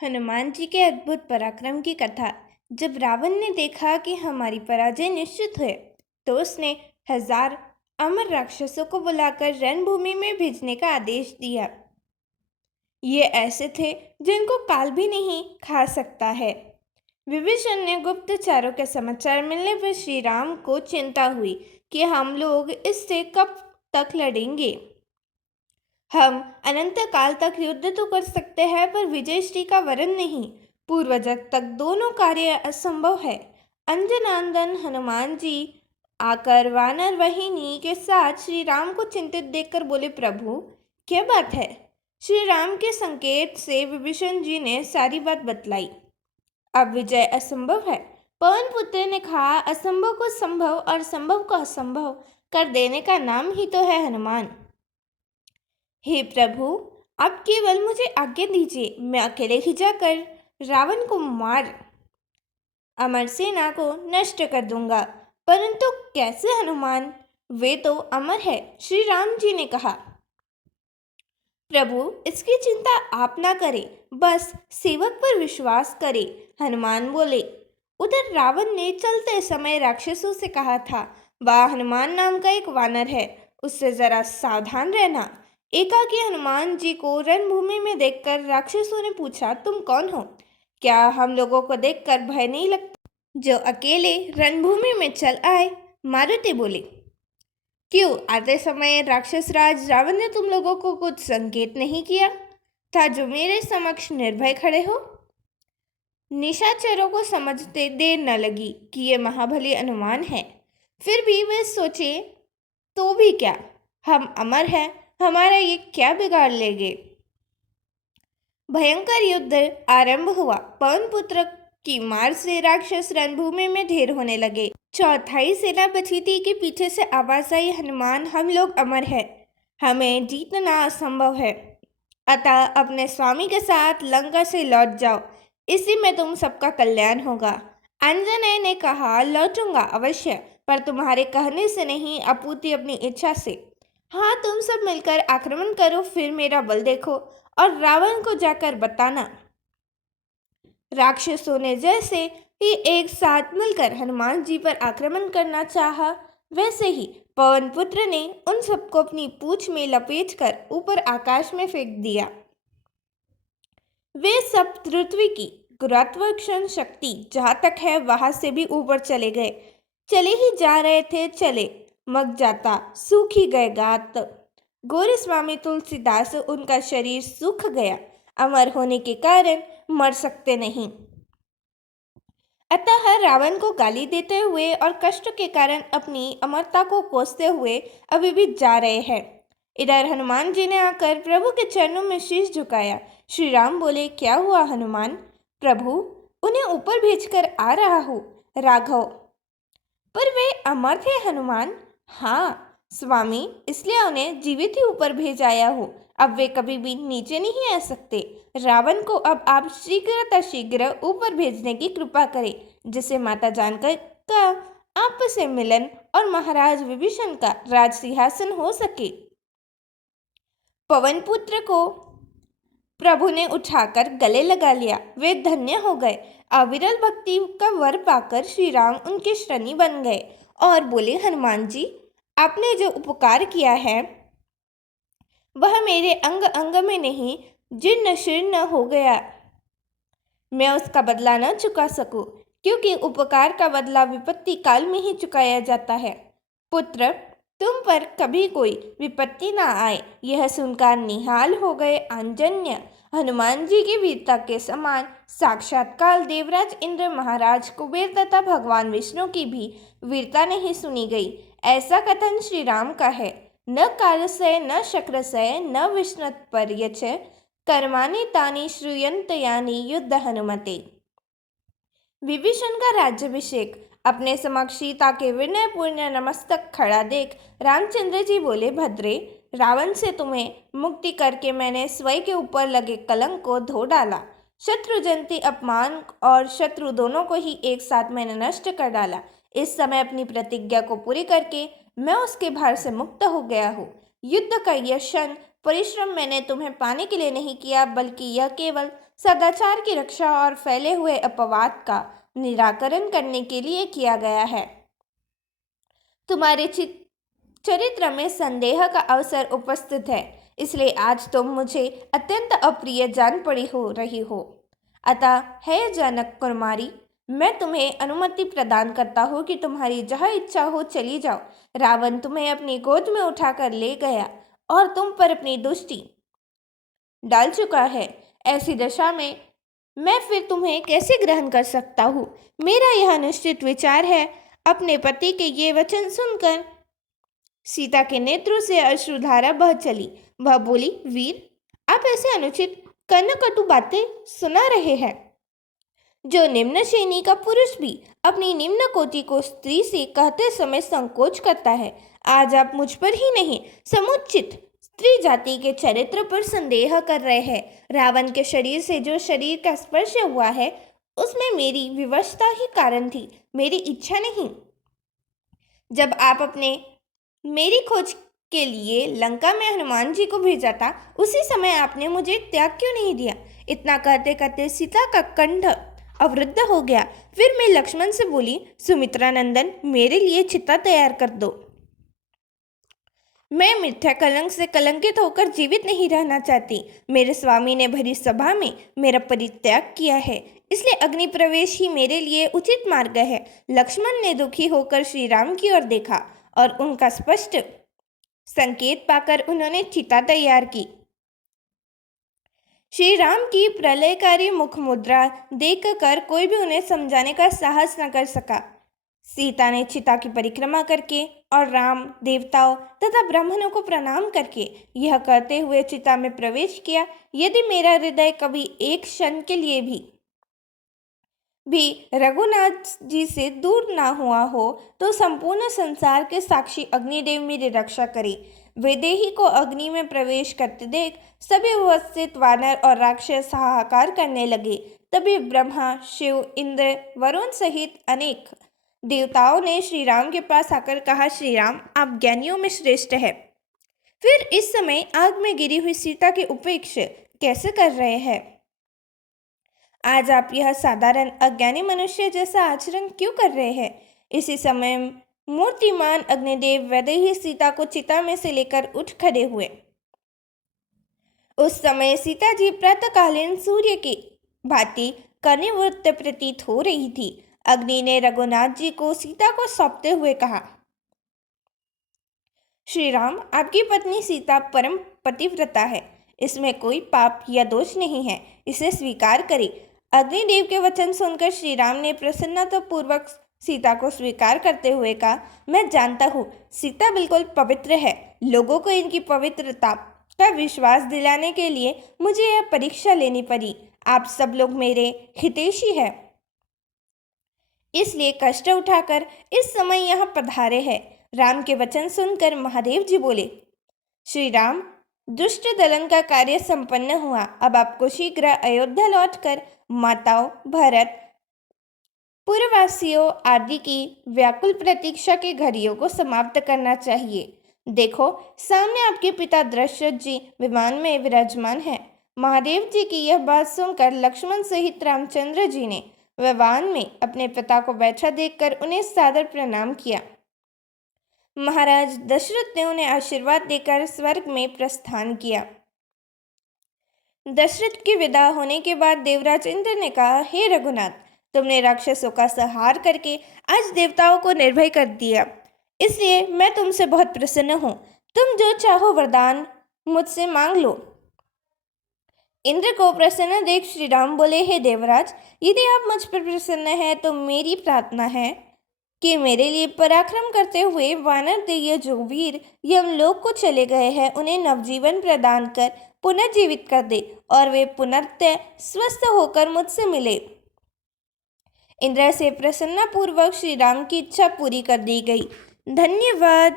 हनुमान जी के अद्भुत पराक्रम की कथा। जब रावण ने देखा कि हमारी पराजय निश्चित है, तो उसने 1000 अमर राक्षसों को बुलाकर रणभूमि में भेजने का आदेश दिया। ये ऐसे थे जिनको काल भी नहीं खा सकता है। विभीषण ने गुप्तचरों के समाचार मिलने पर श्री राम को चिंता हुई कि हम लोग इससे कब तक लड़ेंगे। हम अनंत काल तक युद्ध तो कर सकते हैं, पर विजय श्री का वरन नहीं। पूर्वजक तक दोनों कार्य असंभव है। अंजनानंदन हनुमान जी आकर वानर वाहिनी के साथ श्री राम को चिंतित देखकर बोले, प्रभु क्या बात है। श्री राम के संकेत से विभीषण जी ने सारी बात बतलाई। अब विजय असंभव है। पवन पुत्र ने कहा, असंभव को संभव और संभव को असंभव कर देने का नाम ही तो है हनुमान। हे प्रभु, आप केवल मुझे आज्ञा दीजिए, मैं अकेले ही जाकर रावण को मार अमर सेना को नष्ट कर दूंगा। परंतु कैसे हनुमान, वे तो अमर है। श्री राम जी ने कहा, प्रभु इसकी चिंता आप ना करें, बस सेवक पर विश्वास करें। हनुमान बोले। उधर रावण ने चलते समय राक्षसों से कहा था, वह हनुमान नाम का एक वानर है, उससे जरा सावधान रहना। एकाकी हनुमान जी को रणभूमि में देखकर राक्षसों ने पूछा, तुम कौन हो? क्या हम लोगों को देखकर भय नहीं लगता जो अकेले रणभूमि में चल आए? मारुति बोले, क्यों आते समय राक्षस राज रावण ने तुम लोगों को कुछ संकेत नहीं किया था जो मेरे समक्ष निर्भय खड़े हो? निशाचरों को समझते देर न लगी कि ये महाबली अनुमान है। फिर भी वे सोचे, तो भी क्या, हम अमर हैं, हमारा ये क्या बिगाड़ लेंगे। भयंकर युद्ध आरंभ हुआ। पवन पुत्र की मार से राक्षस रणभूमि में ढेर होने लगे। चौथाई सेना बची थी कि पीछे से आवाज आई, हनुमान हम लोग अमर हैं, हमें जीतना असंभव है, अतः अपने स्वामी के साथ लंका से लौट जाओ, इसी में तुम सबका कल्याण होगा। अंजनेय ने कहा, लौटूंगा अवश्य, पर तुम्हारे कहने से नहीं, अपूर्ति अपनी इच्छा से। हाँ, तुम सब मिलकर आक्रमण करो, फिर मेरा बल देखो और रावण को जाकर बताना। राक्षसों ने जैसे ही एक साथ मिलकर हनुमान जी पर आक्रमण करना चाहा, वैसे ही पवन पुत्र ने उन सबको अपनी पूंछ में लपेटकर ऊपर आकाश में फेंक दिया। वे सब पृथ्वी की गुरुत्वाकर्षण शक्ति जहां तक है वहां से भी ऊपर चले गए। चले ही जा रहे थे, चले मग जाता सूख ही गए गात। गोरे स्वामी तुलसीदास, उनका शरीर सूख गया, अमर होने के कारण मर सकते नहीं। अतः रावण को गाली देते हुए और कष्ट के कारण अपनी अमरता को कोसते हुए अभी भी जा रहे हैं। इधर हनुमान जी ने आकर प्रभु के चरणों में शीश झुकाया। श्री राम बोले, क्या हुआ हनुमान? प्रभु, उन्हें ऊपर भेजकर आ रहा हूँ राघव। पर वे अमर थे हनुमान। हाँ स्वामी, इसलिए उन्हें जीवित ही ऊपर भेज आया हूँ, अब वे कभी भी नीचे नहीं आ सकते। रावण को अब आप शीघ्र ऊपर भेजने की कृपा करें, जिससे माता जानकी का आपसे मिलन और महाराज विभीषण का राज सिंहासन हो सके। पवन पुत्र को प्रभु ने उठाकर गले लगा लिया। वे धन्य हो गए। अविरल भक्ति का वर पाकर श्री राम उनके शरणी बन गए और बोले, हनुमान जी, आपने जो उपकार किया है वह मेरे अंग अंग में नहीं, जीर्ण शीर्ण हो गया। मैं उसका बदला न चुका सकूं, क्योंकि उपकार का बदला विपत्ति काल में ही चुकाया जाता है। पुत्र, तुम पर कभी कोई विपत्ति ना आए, यह सुनकर निहाल हो गए आंजन्य। हनुमान जी की वीरता के समान साक्षात काल देवराज इंद्र, महाराज कुबेर तथा भगवान विष्णु की भी वीरता नहीं सुनी गई, ऐसा कथन श्री राम का है। न कालस्य न शक्रस्य न विष्णुपर्यच कर्माणि तानि श्रूयन्त यानि युद्ध हनुमते। विभीषण का राज्याभिषेक। अपने समक्ष सीता के विनय पूर्ण नमस्तक खड़ा देख रामचंद्र जी बोले, भद्रे, रावण से तुम्हें मुक्ति करके मैंने स्वयं के ऊपर लगे कलंक को धो डाला। शत्रुजंती अपमान और शत्रु दोनों को ही एक साथ मैंने नष्ट कर डाला। इस समय अपनी प्रतिज्ञा को पूरी करके मैं उसके भार से मुक्त हो गया हूँ। युद्ध का यह क्षण परिश्रम मैंने तुम्हें पाने के लिए नहीं किया, बल्कि यह केवल सदाचार की रक्षा और फैले हुए अपवाद का निराकरण करने के लिए किया गया है। तुम्हारे चरित्र में संदेह का अवसर उपस्थित है, इसलिए आज तुम मुझे अत्यंत अप्रिय जान पड़ी हो रही हो। अतः हे जनक कुमारी, मैं तुम्हें अनुमति प्रदान करता हूँ कि तुम्हारी जहाँ इच्छा हो चली जाओ। रावण तुम्हें अपनी गोद में उठाकर ले गया और तुम पर अपनी दृष्टि डाल चुका है। ऐसी दशा में मैं फिर तुम्हें कैसे ग्रहण कर सकता हूँ? मेरा यह निश्चित विचार है। अपने पति के ये वचन सुनकर सीता के नेत्रों से अश्रुधारा बह चली। वह बोली, वीर, आप ऐसे अनुचित कटु बातें सुना रहे हैं। जो निम्न श्रेणी का पुरुष भी अपनी निम्न कोटि को स्त्री से कहते समय संकोच करता है, आज आप मुझ पर ही नहीं समुचित स्त्री जाति के चरित्र पर संदेह कर रहे हैं। रावण के शरीर से जो शरीर का स्पर्श हुआ है, उसमें मेरी विवशता ही कारण थी, मेरी इच्छा नहीं। जब आप अपने मेरी खोज के लिए लंका में हनुमान जी को भेजा था, उसी समय आपने मुझे त्याग क्यों नहीं दिया? इतना कहते कहते सीता का कंठ अवरुद्ध हो गया। फिर मैं लक्ष्मण से बोली, सुमित्रा नंदन, मेरे लिए चिता तैयार कर दो। मैं मिथ्या कलंक से कलंकित होकर जीवित नहीं रहना चाहती। मेरे स्वामी ने भरी सभा में मेरा परित्याग किया है, इसलिए अग्नि प्रवेश ही मेरे लिए उचित मार्ग है। लक्ष्मण ने दुखी होकर श्री राम की ओर देखा और उनका स्पष्ट संकेत पाकर उन्होंने चिता तैयार की। श्री राम की प्रलयकारी मुख मुद्रा देखकर कोई भी उन्हें समझाने का साहस न कर सका। सीता ने चिता की परिक्रमा करके और राम, देवताओं तथा ब्राह्मणों को प्रणाम करके यह कहते हुए चिता में प्रवेश किया, यदि मेरा हृदय कभी एक क्षण के लिए भी रघुनाथ जी से दूर ना हुआ हो, तो संपूर्ण संसार के साक्षी अग्निदेव मेरी रक्षा करे। वैदेही को अग्नि में प्रवेश करते देख सभी उपस्थित वानर और राक्षस हाहाकार करने लगे। तभी ब्रह्मा, शिव, इंद्र, वरुण सहित अनेक देवताओं ने श्री राम के पास आकर कहा, श्री राम, आप ज्ञानियों में श्रेष्ठ है। फिर इस समय आग में गिरी हुई सीता की उपेक्षा कैसे कर रहे हैं? आज आप यह साधारण अज्ञानी मनुष्य जैसा आचरण क्यों कर रहे हैं? इसी समय मूर्तिमान अग्निदेव वैदेही सीता को चिता में से लेकर उठ खड़े हुए। उस समय सीता जी प्रातःकालीन सूर्य की भांति कनिवृत्त प्रतीत हो रही थी। अग्नि ने रघुनाथ जी को सीता को सौंपते हुए कहा, श्री राम, आपकी पत्नी सीता परम पतिव्रता है, इसमें कोई पाप या दोष नहीं है, इसे स्वीकार करें। अग्निदेव के वचन सुनकर श्री राम ने प्रसन्नतापूर्वक सीता को स्वीकार करते हुए कहा, मैं जानता हूँ सीता बिल्कुल पवित्र है। लोगों को इनकी पवित्रता का विश्वास दिलाने के लिए मुझे यह परीक्षा लेनी पड़ी। आप सब लोग मेरे हितैषी हैं, इसलिए कष्ट उठाकर इस समय यहाँ पधारे हैं। राम के वचन सुनकर महादेव जी बोले, श्री राम, दुष्ट दलन का कार्य संपन्न हुआ। अब आपको शीघ्र अयोध्या लौटकर माताओं, भरत, पूर्ववासियों आदि की व्याकुल प्रतीक्षा के घड़ियों को समाप्त करना चाहिए। देखो, सामने आपके पिता दशरथ जी विमान में विराजमान हैं। महादेव जी की यह बात सुनकर लक्ष्मण सहित रामचंद्र जी ने विमान में अपने पिता को बैठा देखकर उन्हें सादर प्रणाम किया। महाराज दशरथ ने उन्हें आशीर्वाद देकर स्वर्ग में प्रस्थान किया। दशरथ के विदा होने के बाद देवराज इंद्र ने कहा, हे रघुनाथ, तुमने राक्षसों का संहार करके आज देवताओं को निर्भय कर दिया, इसलिए मैं तुमसे बहुत प्रसन्न हूँ। तुम जो चाहो वरदान मुझसे मांग लो। इंद्र को प्रसन्न देख श्री राम बोले, हे देवराज, यदि आप मुझ पर प्रसन्न हैं तो मेरी प्रार्थना है कि मेरे लिए पराक्रम करते हुए वानर देय जो वीर यमलोक को चले गए हैं, उन्हें नवजीवन प्रदान कर पुनर्जीवित कर दे और वे पुनर्तः स्वस्थ होकर मुझसे मिले। इंद्र से प्रसन्नपूर्वक श्री राम की इच्छा पूरी कर दी गई। धन्यवाद।